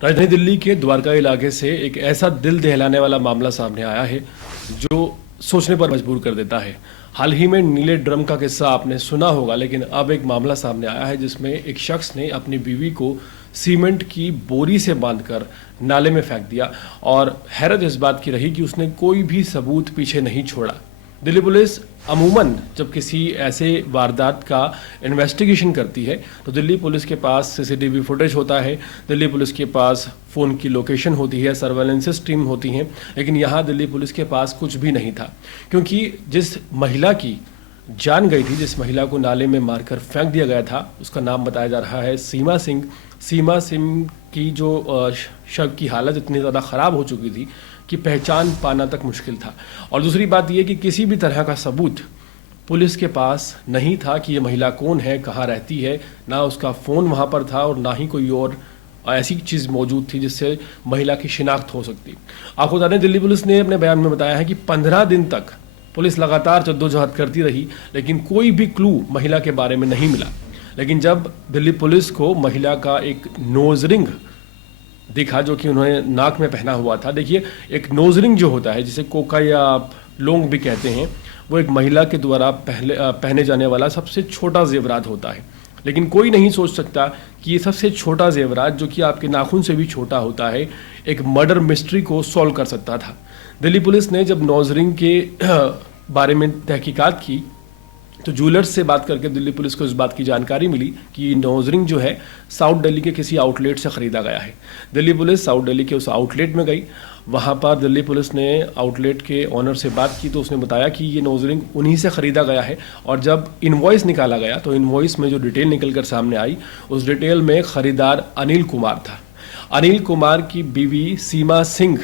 राजधानी दिल्ली के द्वारका इलाके से एक ऐसा दिल दहलाने वाला मामला सामने आया है जो सोचने पर मजबूर कर देता है। हाल ही में नीले ड्रम का किस्सा आपने सुना होगा, लेकिन अब एक मामला सामने आया है जिसमें एक शख्स ने अपनी बीवी को सीमेंट की बोरी से बांधकर नाले में फेंक दिया और हैरत इस बात की रही कि उसने कोई भी सबूत पीछे नहीं छोड़ा। दिल्ली पुलिस अमूमन जब किसी ऐसे वारदात का इन्वेस्टिगेशन करती है तो दिल्ली पुलिस के पास सीसीटीवी फुटेज होता है, दिल्ली पुलिस के पास फ़ोन की लोकेशन होती है, सर्वेलेंसेस टीम होती हैं, लेकिन यहाँ दिल्ली पुलिस के पास कुछ भी नहीं था। क्योंकि जिस महिला की जान गई थी, जिस महिला को नाले में मारकर फेंक दिया गया था, उसका नाम बताया जा रहा है सीमा सिंह। सीमा सिंह की जो शव की हालत इतनी ज़्यादा ख़राब हो चुकी थी कि पहचान पाना तक मुश्किल था। और दूसरी बात यह कि किसी भी तरह का सबूत पुलिस के पास नहीं था कि ये महिला कौन है, कहाँ रहती है। ना उसका फ़ोन वहाँ पर था और ना ही कोई और ऐसी चीज़ मौजूद थी जिससे महिला की शिनाख्त हो सकती। आपको बता दें, दिल्ली पुलिस ने अपने बयान में बताया है कि 15 दिन तक पुलिस लगातार जद्दोजहद करती रही, लेकिन कोई भी क्लू महिला के बारे में नहीं मिला। लेकिन जब दिल्ली पुलिस को महिला का एक नोज रिंग दिखा जो कि उन्होंने नाक में पहना हुआ था। देखिए, एक नोज रिंग जो होता है, जिसे कोका या लोंग भी कहते हैं, वो एक महिला के द्वारा पहने जाने वाला सबसे छोटा जेवरात होता है। लेकिन कोई नहीं सोच सकता कि ये सबसे छोटा जेवरात, जो कि आपके नाखून से भी छोटा होता है, एक मर्डर मिस्ट्री को सॉल्व कर सकता था। दिल्ली पुलिस ने जब नोज रिंग के बारे में तहकीकात की तो ज्वेलर्स से बात करके दिल्ली पुलिस को इस बात की जानकारी मिली कि नोज रिंग जो है साउथ दिल्ली के किसी आउटलेट से ख़रीदा गया है। दिल्ली पुलिस साउथ दिल्ली के उस आउटलेट में गई। वहाँ पर दिल्ली पुलिस ने आउटलेट के ऑनर से बात की तो उसने बताया कि ये नोज रिंग उन्हीं से ख़रीदा गया है। और जब इनवॉइस निकाला गया तो इनवॉइस में जो डिटेल निकल कर सामने आई, उस डिटेल में ख़रीदार अनिल कुमार था। अनिल कुमार की बीवी सीमा सिंह,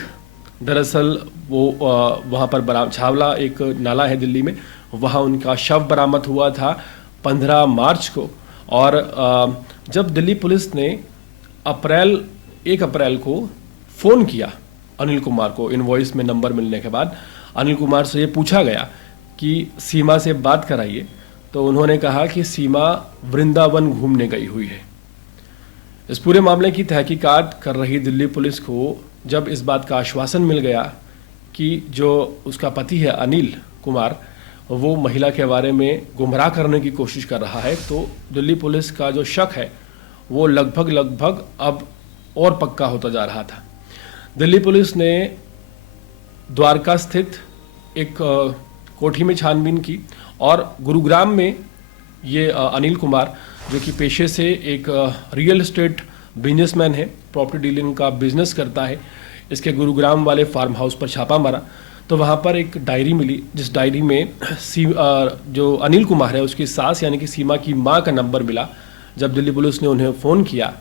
दरअसल वो वहाँ पर छावला एक नाला है दिल्ली में, वहाँ उनका शव बरामद हुआ था 15 मार्च को। और जब दिल्ली पुलिस ने 1 अप्रैल को फ़ोन किया अनिल कुमार को, इनवॉइस में नंबर मिलने के बाद अनिल कुमार से ये पूछा गया कि सीमा से बात कराइए, तो उन्होंने कहा कि सीमा वृंदावन घूमने गई हुई है। इस पूरे मामले की तहकीकात कर रही दिल्ली पुलिस को जब इस बात का आश्वासन मिल गया कि जो उसका पति है अनिल कुमार, वो महिला के बारे में गुमराह करने की कोशिश कर रहा है, तो दिल्ली पुलिस का जो शक है वो लगभग अब और पक्का होता जा रहा था। दिल्ली पुलिस ने द्वारका स्थित एक कोठी में छानबीन की और गुरुग्राम में ये अनिल कुमार, जो कि पेशे से एक रियल एस्टेट बिजनेसमैन है, प्रॉपर्टी डीलिंग का बिजनेस करता है, इसके गुरुग्राम वाले फार्म हाउस पर छापा मारा तो वहाँ पर एक डायरी मिली, जिस डायरी में जो अनिल कुमार है उसकी सास यानी कि सीमा की माँ का नंबर मिला। जब दिल्ली पुलिस ने उन्हें फ़ोन किया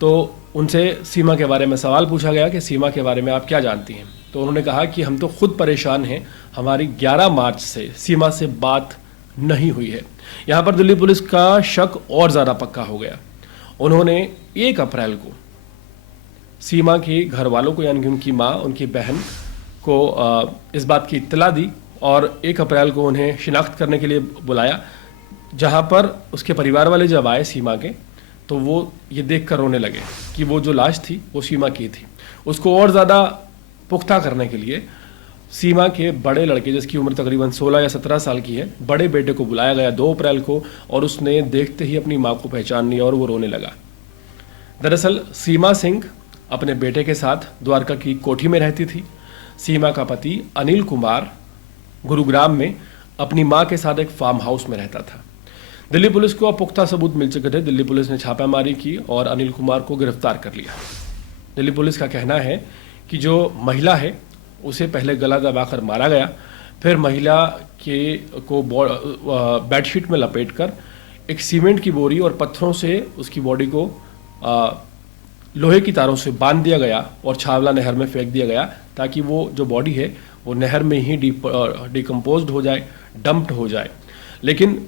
तो उनसे सीमा के बारे में सवाल पूछा गया कि सीमा के बारे में आप क्या जानती हैं। तो उन्होंने कहा कि हम तो खुद परेशान हैं, हमारी 11 मार्च से सीमा से बात नहीं हुई है। यहाँ पर दिल्ली पुलिस का शक और ज़्यादा पक्का हो गया। उन्होंने 1 अप्रैल को सीमा के घर वालों को यानी कि उनकी माँ, उनकी बहन को इस बात की इत्तला दी और 1 अप्रैल को उन्हें शिनाख्त करने के लिए बुलाया। जहां पर उसके परिवार वाले जब आए सीमा के, तो वो ये देख कर रोने लगे कि वो जो लाश थी वो सीमा की थी। उसको और ज़्यादा पुख्ता करने के लिए सीमा के बड़े लड़के, जिसकी उम्र तकरीबन 16 या 17 साल की है, बड़े बेटे को बुलाया गया 2 अप्रैल को और उसने देखते ही अपनी माँ को पहचान लिया और वो रोने लगा। दरअसल सीमा सिंह अपने बेटे के साथ द्वारका की कोठी में रहती थी। सीमा का पति अनिल कुमार गुरुग्राम में अपनी मां के साथ एक फार्म हाउस में रहता था। दिल्ली पुलिस को अब पुख्ता सबूत मिल चुके थे। दिल्ली पुलिस ने छापेमारी की और अनिल कुमार को गिरफ्तार कर लिया। दिल्ली पुलिस का कहना है कि जो महिला है उसे पहले गला दबाकर मारा गया, फिर महिला को बेडशीट में लपेटकर एक सीमेंट की बोरी और पत्थरों से उसकी बॉडी को लोहे की तारों से बांध दिया गया और छावला नहर में फेंक दिया गया, ताकि वो जो बॉडी है वो नहर में ही डिकम्पोज्ड हो जाए, डंप्ड हो जाए। लेकिन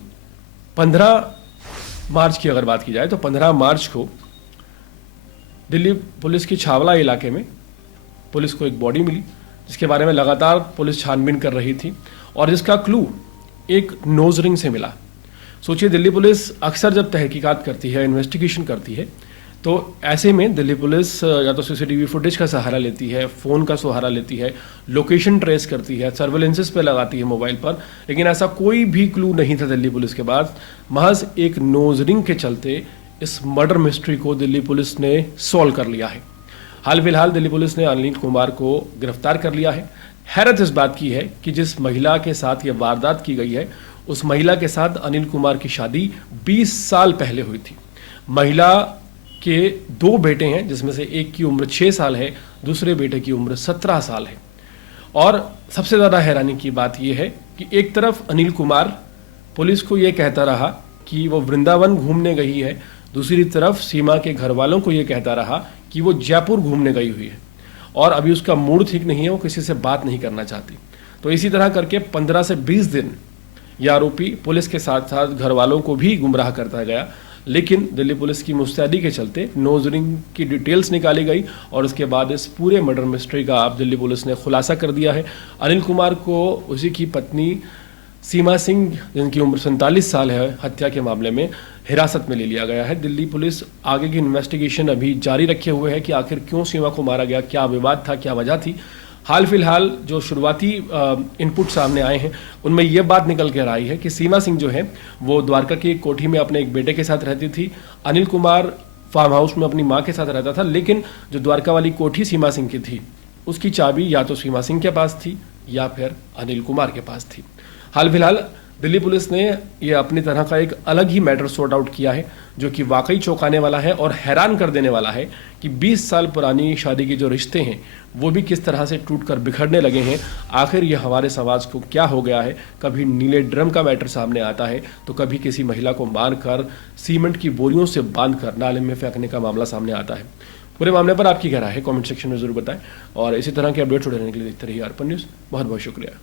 15 मार्च की अगर बात की जाए तो 15 मार्च को दिल्ली पुलिस की छावला इलाके में पुलिस को एक बॉडी मिली, जिसके बारे में लगातार पुलिस छानबीन कर रही थी और जिसका क्लू एक नोज रिंग से मिला। सोचिए, दिल्ली पुलिस अक्सर जब तहकीकात करती है, इन्वेस्टिगेशन करती है, तो ऐसे में दिल्ली पुलिस या तो सीसीटीवी फुटेज का सहारा लेती है, फ़ोन का सहारा लेती है, लोकेशन ट्रेस करती है, सर्वेलेंसेस पे लगाती है मोबाइल पर, लेकिन ऐसा कोई भी क्लू नहीं था दिल्ली पुलिस के पास। महज एक नोज रिंग के चलते इस मर्डर मिस्ट्री को दिल्ली पुलिस ने सॉल्व कर लिया है। हाल फिलहाल दिल्ली पुलिस ने अनिल कुमार को गिरफ्तार कर लिया है। हैरत इस बात की है कि जिस महिला के साथ ये वारदात की गई है, उस महिला के साथ अनिल कुमार की शादी 20 साल पहले हुई थी। महिला के 2 बेटे हैं, जिसमें से एक की उम्र 6 साल है, दूसरे बेटे की उम्र 17 साल है। और सबसे ज़्यादा हैरानी की बात यह है कि एक तरफ अनिल कुमार पुलिस को यह कहता रहा कि वो वृंदावन घूमने गई है, दूसरी तरफ सीमा के घर वालों को यह कहता रहा कि वो जयपुर घूमने गई हुई है और अभी उसका मूड ठीक नहीं है, वो किसी से बात नहीं करना चाहती। तो इसी तरह करके 15 से 20 दिन यह आरोपी पुलिस के साथ साथ घर वालों को भी गुमराह करता गया, लेकिन दिल्ली पुलिस की मुस्तैदी के चलते नोज रिंग की डिटेल्स निकाली गई और उसके बाद इस पूरे मर्डर मिस्ट्री का अब दिल्ली पुलिस ने खुलासा कर दिया है। अनिल कुमार को उसी की पत्नी सीमा सिंह, जिनकी उम्र 47 साल है, हत्या के मामले में हिरासत में ले लिया गया है। दिल्ली पुलिस आगे की इन्वेस्टिगेशन अभी जारी रखे हुए है कि आखिर क्यों सीमा को मारा गया, क्या विवाद था, क्या वजह थी। हाल फिलहाल जो शुरुआती इनपुट सामने आए हैं उनमें यह बात निकल कर आई है कि सीमा सिंह जो है वो द्वारका की एक कोठी में अपने एक बेटे के साथ रहती थी। अनिल कुमार फार्म हाउस में अपनी मां के साथ रहता था, लेकिन जो द्वारका वाली कोठी सीमा सिंह की थी उसकी चाबी या तो सीमा सिंह के पास थी या फिर अनिल कुमार के पास थी। हाल फिलहाल दिल्ली पुलिस ने यह अपनी तरह का एक अलग ही मैटर सॉर्ट आउट किया है, जो कि वाकई चौंकाने वाला है और हैरान कर देने वाला है कि 20 साल पुरानी शादी के जो रिश्ते हैं वो भी किस तरह से टूटकर बिखरने लगे हैं। आखिर ये हमारे समाज को क्या हो गया है? कभी नीले ड्रम का मैटर सामने आता है तो कभी किसी महिला को मारकर सीमेंट की बोरियों से बांधकर नाले में फेंकने का मामला सामने आता है। पूरे मामले पर आपकी क्या राय है? कमेंट सेक्शन में जरूर बताएं और इसी तरह के अपडेट्स जुड़े रहने के लिए देखते रहिए अर्पण न्यूज़। बहुत बहुत शुक्रिया।